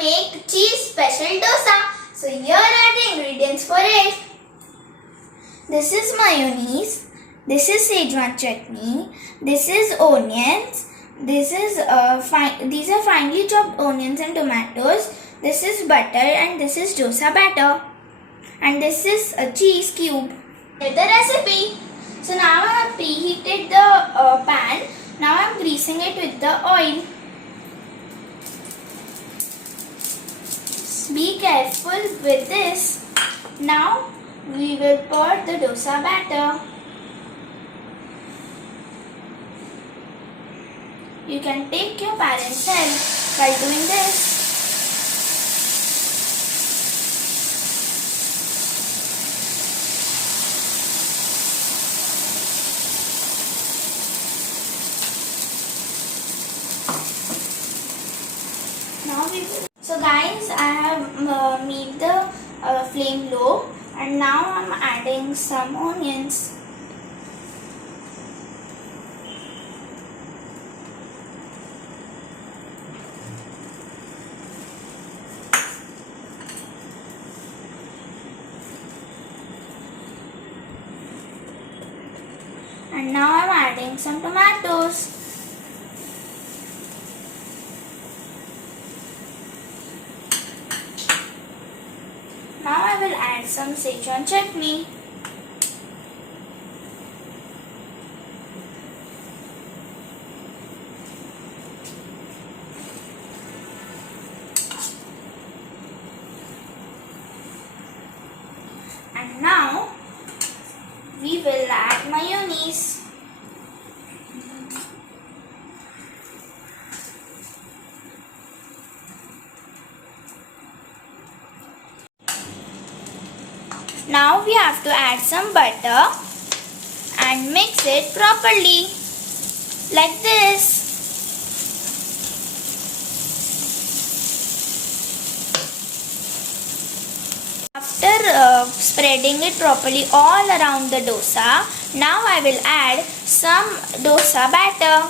make cheese special dosa. So here are the ingredients for it. This is mayonnaise. This is Szechuan chutney. This is onions. These are finely chopped onions and tomatoes. This is butter and this is dosa batter. And this is a cheese cube. Here's the recipe. So now I have preheated the pan. Now I am greasing it with the oil. Be careful with this. Now we will pour the dosa batter. You can take your parents' help while doing this. So guys, I have made the flame low, and now I am adding some onions. And now I am adding some tomatoes. Now I will add some Szechuan chutney. And now we will add mayonnaise. Now we have to add some butter and mix it properly like this. After spreading it properly all around the dosa, now I will add some dosa batter.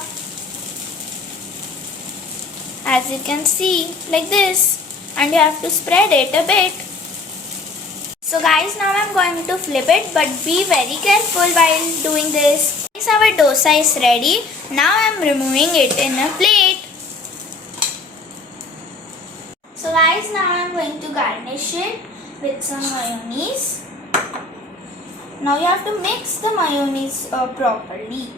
As you can see, like this, and you have to spread it a bit. So guys, now I am going to flip it, but be very careful while doing this. Once our dosa is ready, now I am removing it in a plate. So guys, now I am going to garnish it with some mayonnaise. Now you have to mix the mayonnaise properly.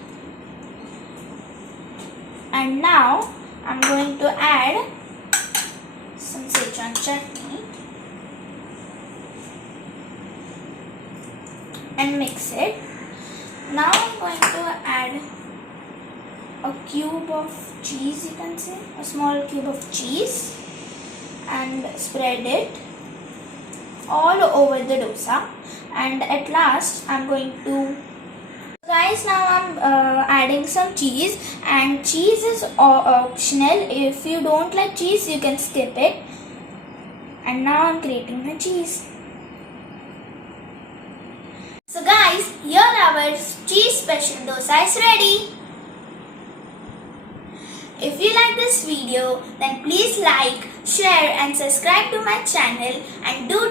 And now I am going to add some Szechuan chutney and mix it. Now I am going to add a cube of cheese, you can say, a small cube of cheese, and spread it all over the dosa. And at last I am going to, guys, now I am adding some cheese, and cheese is optional. If you don't like cheese, you can skip it. And now I am grating my cheese. So guys, here our cheese special dosa is ready. If you like this video, then please like, share and subscribe to my channel, and do